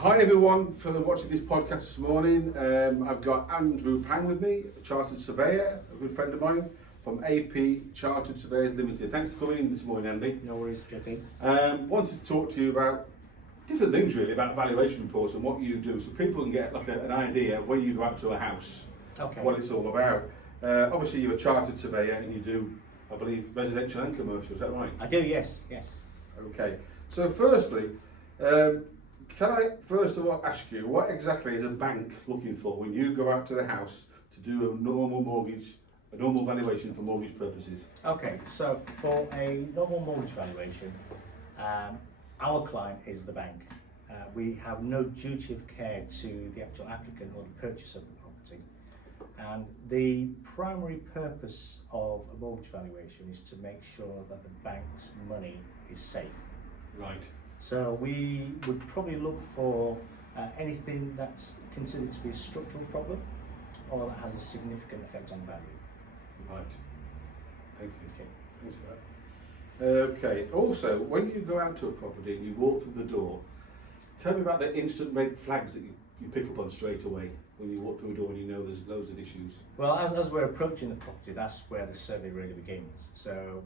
Hi everyone for watching this podcast this morning. I've got Andrew Pang with me, a chartered surveyor, a good friend of mine from AP Chartered Surveyors Limited. Thanks for coming in this morning, Andy. No worries, Jackie. Wanted to talk to you about different things really, about valuation reports and what you do, so people can get like an idea of when you go out to a house, what it's all about. Obviously you're a chartered surveyor and you do, I believe, residential and commercial, is that right? I do, yes. Okay, so firstly, can I first of all ask you, what exactly is a bank looking for when you go out to the house to do a normal mortgage, a normal valuation for mortgage purposes? Okay, so for a normal mortgage valuation, our client is the bank. We have no duty of care to the actual applicant or the purchase of the property. And the primary purpose of a mortgage valuation is to make sure that the bank's money is safe. Right. So we would probably look for anything that's considered to be a structural problem or that has a significant effect on value. Right. Thank you. Okay. Thanks for that. Okay. Also, when you go out to a property and you walk through the door, tell me about the instant red flags that you pick up on straight away when you walk through a door and you know there's loads of issues. Well, as we're approaching the property, that's where the survey really begins. So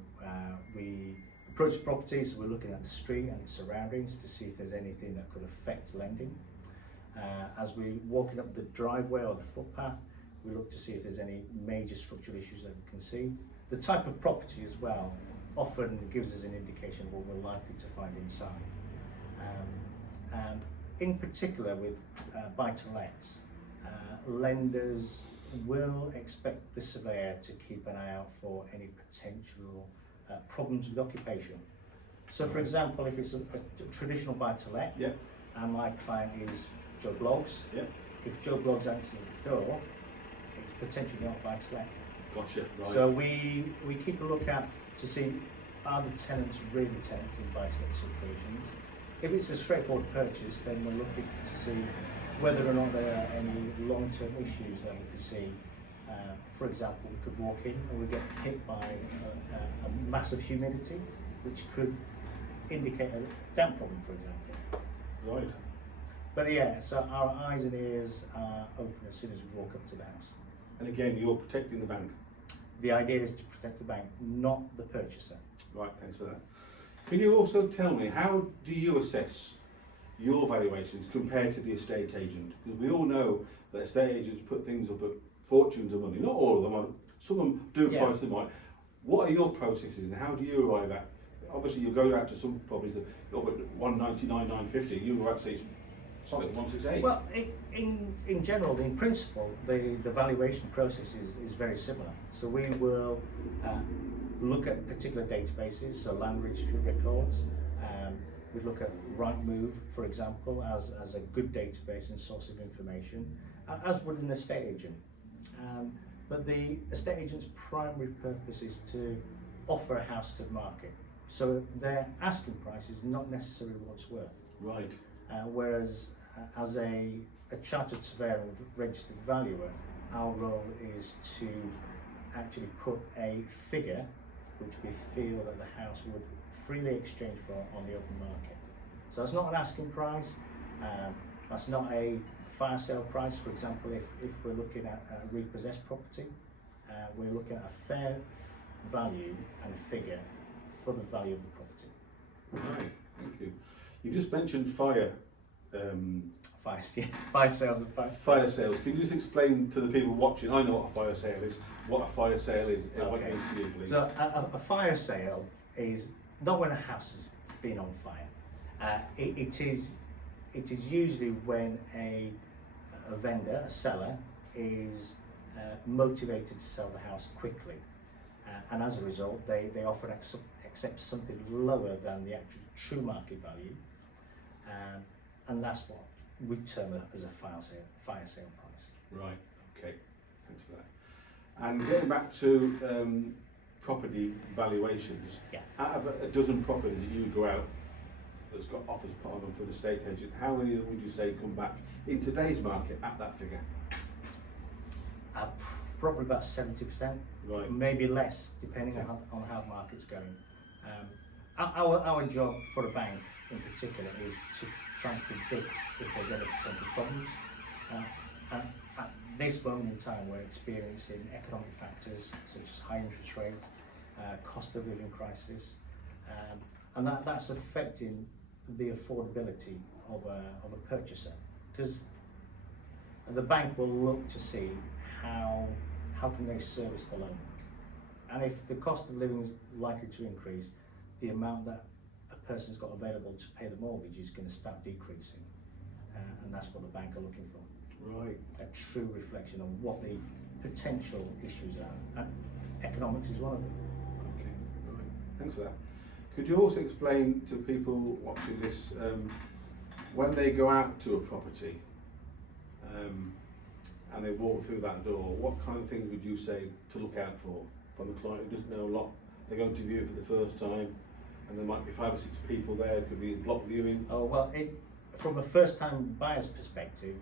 we approach the property, so we're looking at the street and its surroundings to see if there's anything that could affect lending. As we're walking up the driveway or the footpath, we look to see if there's any major structural issues that we can see. The type of property as well often gives us an indication of what we're likely to find inside. And in particular with buy-to-lets, lenders will expect the surveyor to keep an eye out for any potential problems with occupation. So for example, if it's a traditional buy-to-let, and my client is Joe Bloggs, if Joe Bloggs answers the door, it's potentially not buy-to-let. Gotcha, right. So we keep a lookout to see, are the tenants really tenants in buy-to-let situations? If it's a straightforward purchase, then we're looking to see whether or not there are any long-term issues that we could see. For example, we could walk in and we get hit by a massive humidity, which could indicate a damp problem, for example. Right. But yeah, so our eyes and ears are open as soon as we walk up to the house. And again, you're protecting the bank. The idea is to protect the bank, not the purchaser. Right, thanks for that. Can you also tell me, how do you assess your valuations compared to the estate agent? Because we all know that estate agents put things up at fortunes of money. Not all of them, some of them do price them right. What are your processes and how do you arrive at? Obviously you go out to some properties that are at 199, 950, you go out to say it's solid 168. Well, in general, in principle, the valuation process is very similar. So we will look at particular databases, so land registry records. We look at Rightmove, for example, as a good database and source of information, as would an estate agent. But the estate agent's primary purpose is to offer a house to the market. So their asking price is not necessarily what it's worth. Right. Whereas as a chartered surveyor and registered valuer, our role is to actually put a figure which we feel that the house would freely exchange for on the open market. So it's not an asking price, that's not a fire sale price. For example, if we're looking at a repossessed property, we're looking at a fair value and figure for the value of the property. Right, thank you. You just mentioned fire sales and fire sales. Can you just explain to the people watching, I know what a fire sale is, what a fire sale is, and what it means to you, please? So a fire sale is not when a house has been on fire. It is usually when a vendor, a seller, is motivated to sell the house quickly, and as a result they often accept something lower than the actual true market value, and that's what we term as a fire sale price. Right, okay, thanks for that. And getting back to property valuations, out of a dozen properties that you go out that's got offers put on them for the estate agent, how many would you say come back in today's market at that figure? Probably about 70%, right. Maybe less, depending on how the market's going. Our job for a bank in particular is to try and predict if there's any potential problems. And at this moment in time, we're experiencing economic factors such as high interest rates, cost of living crisis, and that's affecting the affordability of a purchaser, because the bank will look to see how can they service the loan, and if the cost of living is likely to increase, the amount that a person's got available to pay the mortgage is going to start decreasing, and that's what the bank are looking for. Right. A true reflection of what the potential issues are, and economics is one of them. Okay, right. Thanks for that. Could you also explain to people watching this, when they go out to a property and they walk through that door, what kind of things would you say to look out for from the client who doesn't know a lot? They're going to view it for the first time, and there might be 5 or 6 people there. It could be block viewing. Oh well, from a first-time buyer's perspective,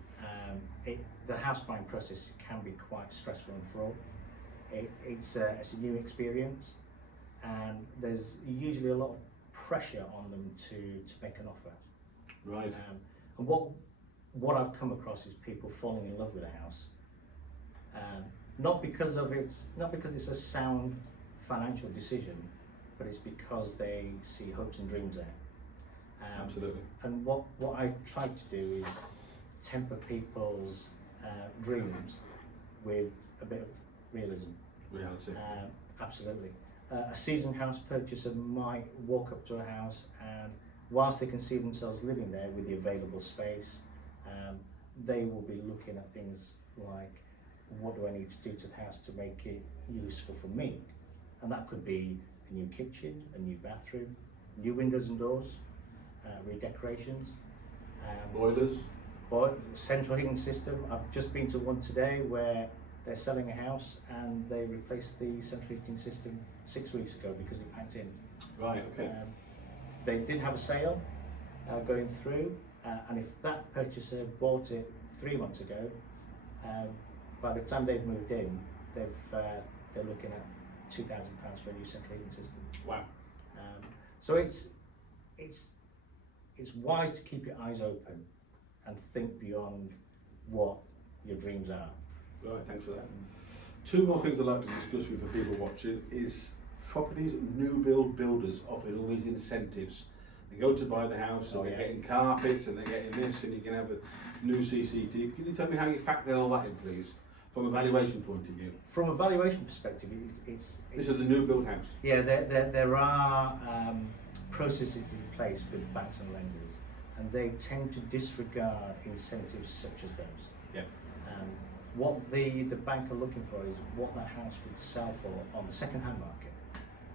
the house buying process can be quite stressful and fraught. It's a new experience, and there's usually a lot of pressure on them to make an offer. Right. And what I've come across is people falling in love with a house, not because it's a sound financial decision, but it's because they see hopes and dreams there. Absolutely. And what I try to do is temper people's dreams with a bit of realism. Reality. Absolutely. A seasoned house purchaser might walk up to a house, and whilst they can see themselves living there with the available space, they will be looking at things like, what do I need to do to the house to make it useful for me? And that could be a new kitchen, a new bathroom, new windows and doors, redecorations, Boilers. Central heating system. I've just been to one today where they're selling a house and they replaced the central heating system 6 weeks ago because it packed in. Right. Okay. They did have a sale going through, and if that purchaser bought it 3 months ago, by the time they've moved in, they're looking at £2,000 for a new central heating system. Wow. So it's wise to keep your eyes open and think beyond what your dreams are. Right, thanks for that. 2 more things I'd like to discuss with the people watching is properties new build builders offering all these incentives. They go to buy the house and they're getting carpets and they're getting this, and you can have a new CCTV. Can you tell me how you factor all that in, please, from a valuation point of view? From a valuation perspective, it's This is the new build house. Yeah, there are processes in place with banks and lenders, and they tend to disregard incentives such as those. Yeah. What the bank are looking for is what that house would sell for on the second-hand market.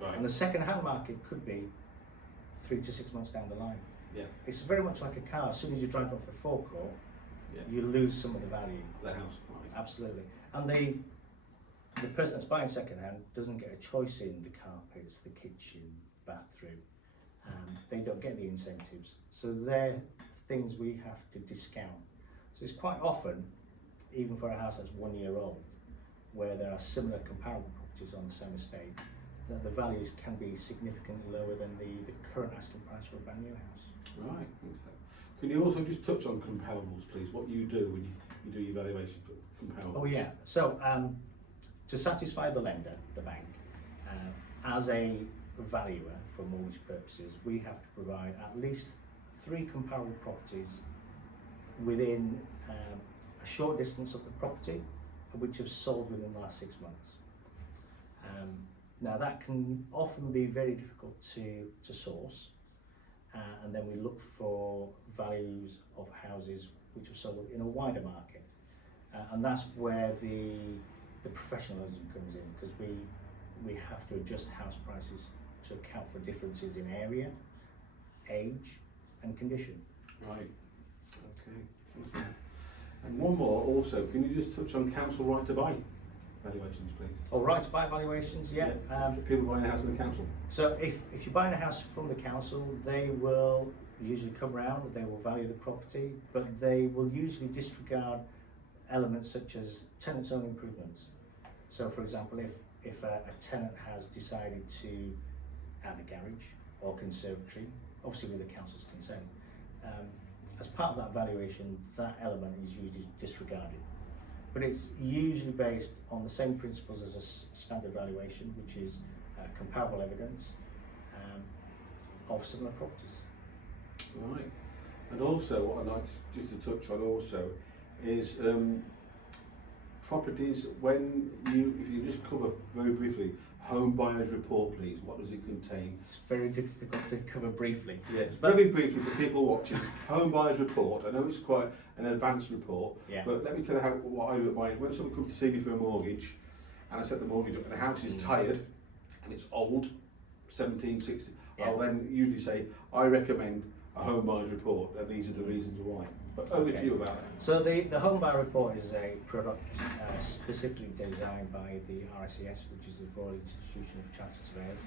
Right. And the second-hand market could be 3 to 6 months down the line. Yeah. It's very much like a car. As soon as you drive off the forecourt, Yeah. you lose some of the value. The house. Right. Absolutely. And the person that's buying second-hand doesn't get a choice in the carpets, the kitchen, bathroom. They don't get the incentives. So they're things we have to discount. So it's quite often, even for a house that's 1 year old, where there are similar comparable properties on the same estate, that the values can be significantly lower than the current asking price for a brand new house. Right. Thanks for that. Can you also just touch on comparables, please? What you do when you do your valuation for comparables? Oh yeah. So to satisfy the lender, the bank, as a valuer for mortgage purposes, we have to provide at least 3 comparable properties within a short distance of the property, which have sold within the last 6 months. Now that can often be very difficult to source, and then we look for values of houses which have sold in a wider market, and that's where the professionalism comes in, because we have to adjust house prices to account for differences in area, age and condition. Right. Okay. Thank you. And one more also, can you just touch on council right to buy valuations, please? Or right to buy valuations, yeah. People buying a house in the council. So if you're buying a house from the council, they will usually come round, they will value the property, but they will usually disregard elements such as tenant's own improvements. So for example, if a tenant has decided to add a garage or conservatory obviously with the council's consent. As part of that valuation, that element is usually disregarded. But it's usually based on the same principles as a standard valuation, which is comparable evidence of similar properties. Right. And also, what I'd like just to touch on also is properties, when you, if you just cover very briefly, home buyers report please, what does it contain? It's very difficult to cover briefly. Yes, very briefly for people watching, home buyers report, I know it's quite an advanced report, Yeah. but let me tell you what I do at mine. When someone comes to see me for a mortgage, and I set the mortgage up, and the house is tired, and it's old, 1760, Yeah. I'll then usually say, I recommend a home buyers report, and these are the reasons why. But over to you about that. So the home buyer report is a product specifically designed by the RICS, which is the Royal Institution of Chartered Surveyors.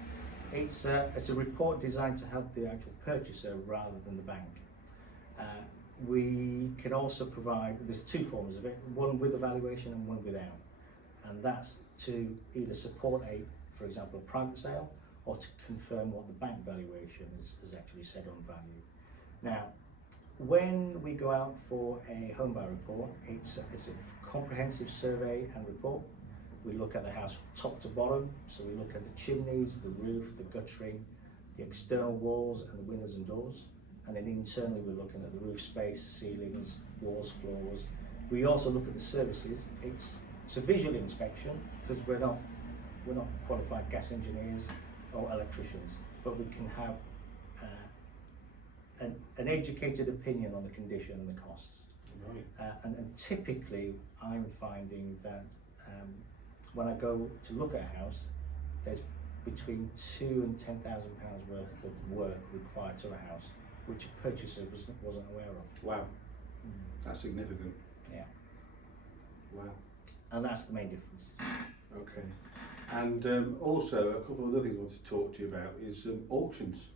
It's a report designed to help the actual purchaser rather than the bank. We can also provide, there's two forms of it, one with a valuation and one without. And that's to either support for example, a private sale, or to confirm what the bank valuation has actually said on value. Now, when we go out for a home buyer report, it's a comprehensive survey and report. We look at the house top to bottom, so we look at the chimneys, the roof, the guttering, the external walls and the windows and doors. And then internally we're looking at the roof space, ceilings, walls, floors. We also look at the services. It's a visual inspection because we're not qualified gas engineers or electricians, but we can have an educated opinion on the condition and the costs. Right. And typically I'm finding that when I go to look at a house, there's between £2,000 and £10,000 worth of work required to a house, which a purchaser wasn't aware of. Wow, that's significant. Yeah. Wow. And that's the main difference. Okay. And also, a couple of other things I want to talk to you about is auctions.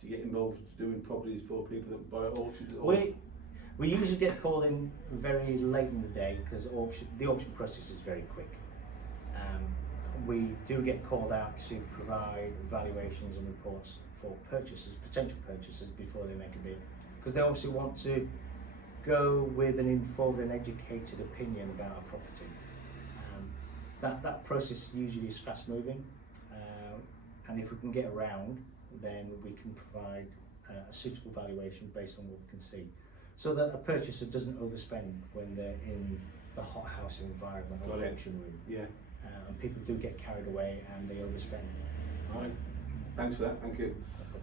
Do you get involved doing properties for people that buy at auctions? We usually get called in very late in the day because the auction process is very quick. We do get called out to provide valuations and reports for purchasers, potential purchasers, before they make a bid, because they obviously want to go with an informed and educated opinion about our property. That process usually is fast moving, and if we can get around, then we can provide a suitable valuation based on what we can see, so that a purchaser doesn't overspend when they're in the hothouse environment or the auction room. Yeah. And people do get carried away and they overspend. Right. Thanks for that. Thank you.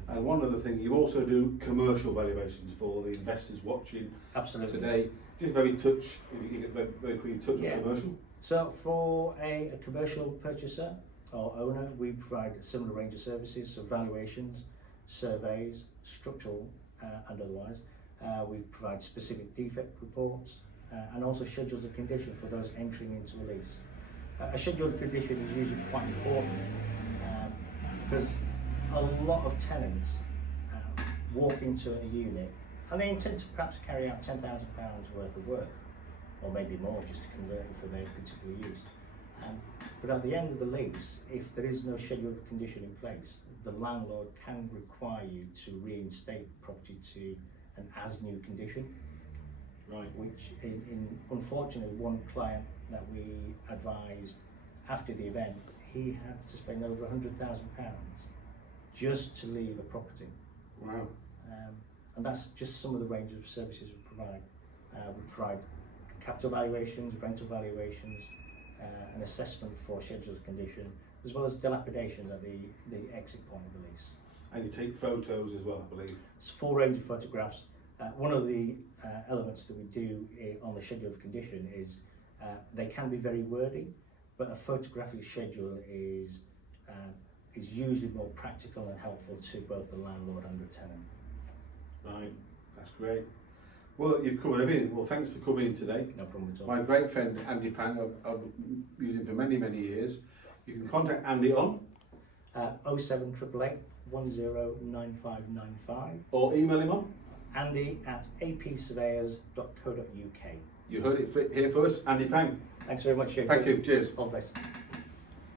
And one other thing, you also do commercial valuations for the investors watching. Absolutely. Today. Just very quickly touch on commercial. So for a commercial purchaser or owner, we provide a similar range of services, so valuations, surveys, structural and otherwise. We provide specific defect reports and also schedules of condition for those entering into a lease. A schedule of condition is usually quite important because a lot of tenants walk into a unit and they intend to perhaps carry out £10,000 worth of work, or maybe more, just to convert it for their particular use. But at the end of the lease, if there is no schedule of condition in place, the landlord can require you to reinstate the property to an as-new condition. Right. Which, unfortunately, one client that we advised after the event, he had to spend over £100,000 just to leave a property. Wow. And that's just some of the range of services we provide. We provide capital valuations, rental valuations, an assessment for schedules of condition, as well as dilapidations at the exit point of the lease. And you take photos as well, I believe. It's a full range of photographs. One of the elements that we do on the schedule of condition is they can be very wordy, but a photographic schedule is usually more practical and helpful to both the landlord and the tenant. Right, that's great. Well, you've covered everything. Well, thanks for coming in today. No problem at all. My great friend Andy Pang, I've used him for many, many years. You can contact Andy on 07888 109595 or email him on andy@apsurveyors.co.uk. You heard it here first, Andy Pang. Thanks very much. Thank you, cheers. All the best.